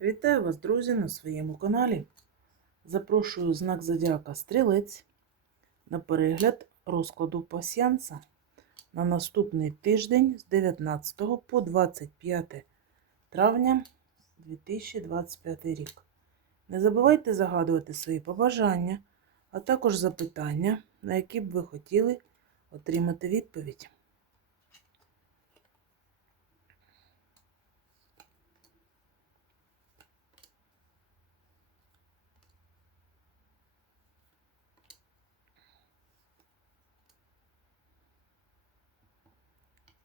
Вітаю вас, друзі, на своєму каналі. Запрошую знак Зодіака Стрілець на перегляд розкладу пасіанса на наступний тиждень з 19 по 25 травня 2025 рік. Не забувайте загадувати свої побажання, а також запитання, на які б ви хотіли отримати відповідь.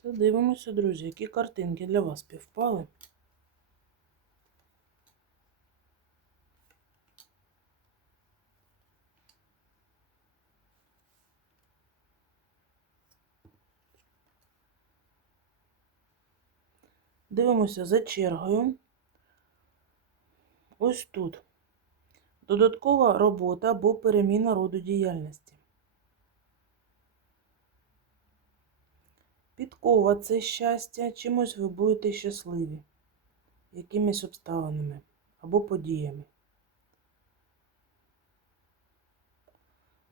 Та дивимося, друзі, які картинки для вас півпали. Дивимося за чергою. Ось тут. Додаткова робота або переміна роду діяльності. Підкова це щастя, чимось ви будете щасливі, якимись обставинами або подіями.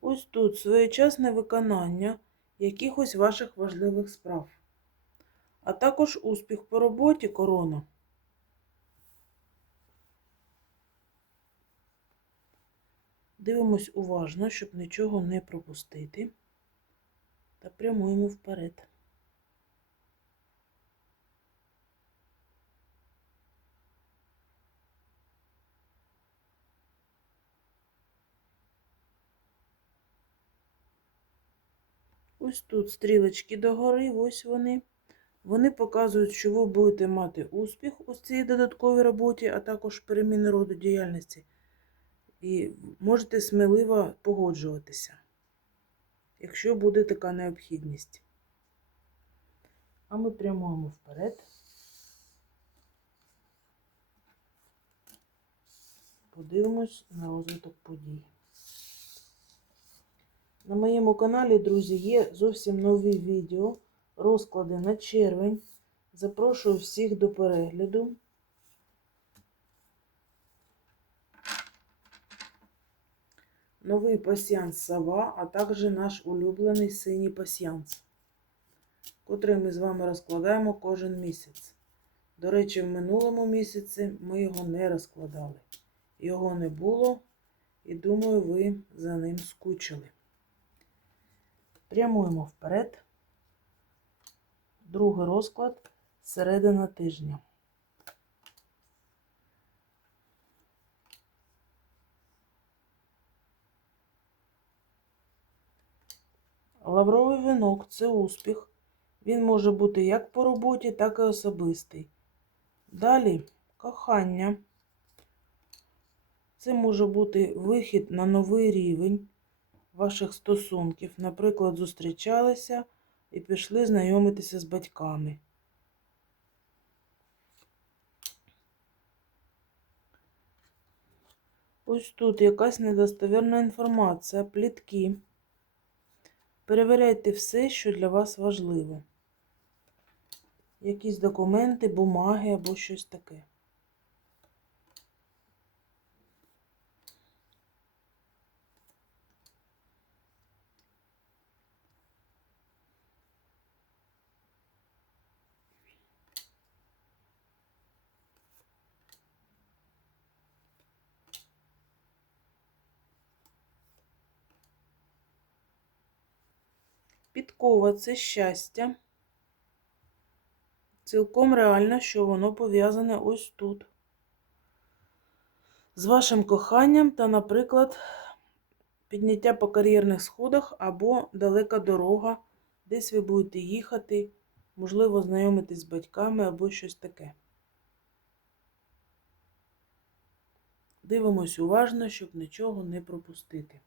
Ось тут своєчасне виконання якихось ваших важливих справ, а також успіх по роботі корона. Дивимось уважно, щоб нічого не пропустити, та прямуємо вперед. Ось тут стрілочки догори, ось вони. Вони показують, що ви будете мати успіх у цій додатковій роботі, а також переміни роду діяльності. І можете сміливо погоджуватися, якщо буде така необхідність. А ми прямуємо вперед. Подивимось на розвиток подій. На моєму каналі, друзі, є зовсім нові відео, розклади на червень. Запрошую всіх до перегляду. Новий пасіанс сова, а також наш улюблений синій пасіанс, котрий ми з вами розкладаємо кожен місяць. До речі, в минулому місяці ми його не розкладали. Його не було, і думаю, ви за ним скучили. Прямуємо вперед. Другий розклад середина тижня. Лавровий вінок це успіх. Він може бути як по роботі, так і особистий. Далі кохання. Це може бути вихід на новий рівень ваших стосунків. Наприклад, зустрічалися і пішли знайомитися з батьками. Ось тут якась недостовірна інформація, плітки. Перевіряйте все, що для вас важливо. Якісь документи, бумаги або щось таке. Підкова це щастя. Цілком реально, що воно пов'язане ось тут. З вашим коханням та, наприклад, підняття по кар'єрних сходах або далека дорога, десь ви будете їхати, можливо, знайомитись з батьками або щось таке. Дивимось уважно, щоб нічого не пропустити.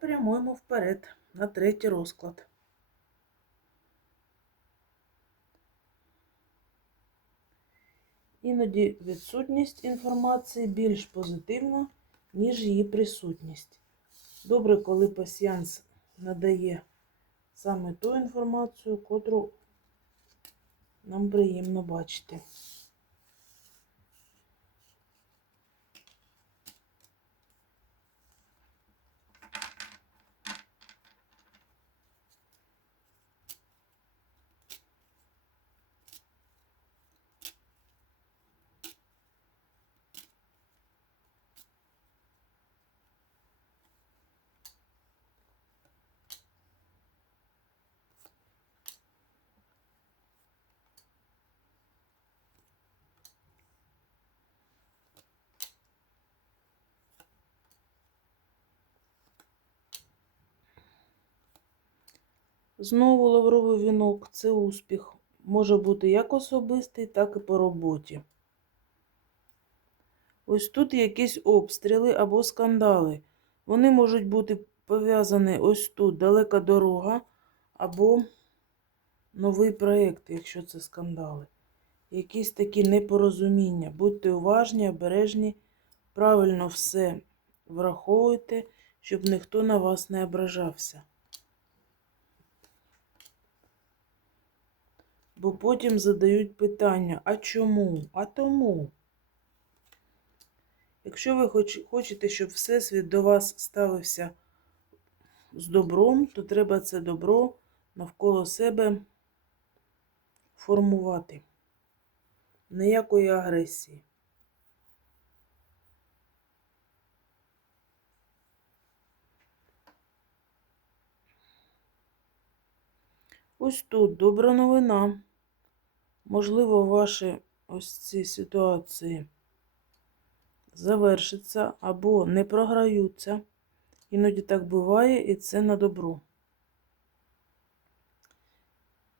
Прямуємо вперед на третій розклад. Іноді відсутність інформації більш позитивна, ніж її присутність. Добре, коли пасіянс надає саме ту інформацію, котру нам приємно бачити. Знову лавровий вінок це успіх. Може бути як особистий, так і по роботі. Ось тут якісь обстріли або скандали. Вони можуть бути пов'язані ось тут далека дорога або новий проєкт, якщо це скандали. Якісь такі непорозуміння. Будьте уважні, обережні, правильно все враховуйте, щоб ніхто на вас не ображався. Бо потім задають питання, а чому? А тому. Якщо ви хоч, хочете, щоб Всесвіт до вас ставився з добром, то треба це добро навколо себе формувати. Ніякої агресії. Ось тут добра новина. Можливо, ваші ось ці ситуації завершаться або не програються. Іноді так буває, і це на добро.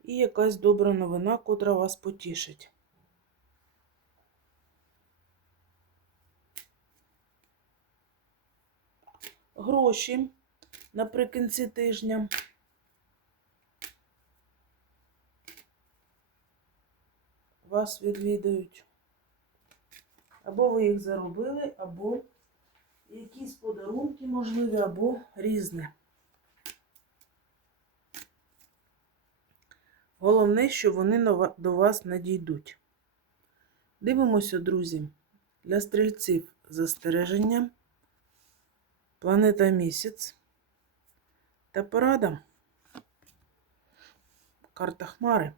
І якась добра новина, котра вас потішить. Гроші наприкінці тижня. Вас відвідають. Або ви їх заробили, або якісь подарунки можливі, або різне. Головне, що вони до вас надійдуть. Дивимося, друзі, для стрільців застереження, планета місяць та порада. Карта Хмари.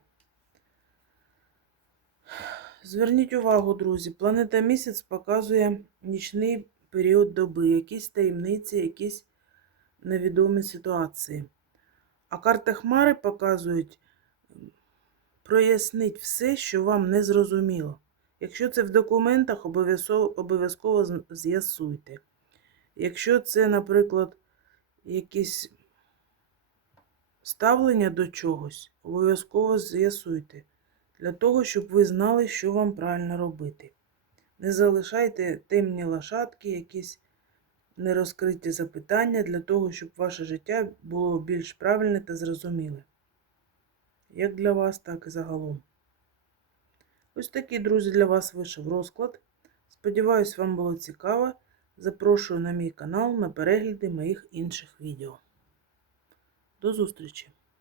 Зверніть увагу, друзі, планета місяць показує нічний період доби, якісь таємниці, якісь невідомі ситуації. А карти Хмари показують прояснить все, що вам не зрозуміло. Якщо це в документах, обов'язково з'ясуйте. Якщо це, наприклад, якісь ставлення до чогось, обов'язково з'ясуйте. Для того, щоб ви знали, що вам правильно робити. Не залишайте темні лошадки, якісь нерозкриті запитання для того, щоб ваше життя було більш правильне та зрозуміле. Як для вас, так і загалом. Ось такий, друзі, для вас вийшов розклад. Сподіваюсь, вам було цікаво. Запрошую на мій канал на перегляди моїх інших відео. До зустрічі!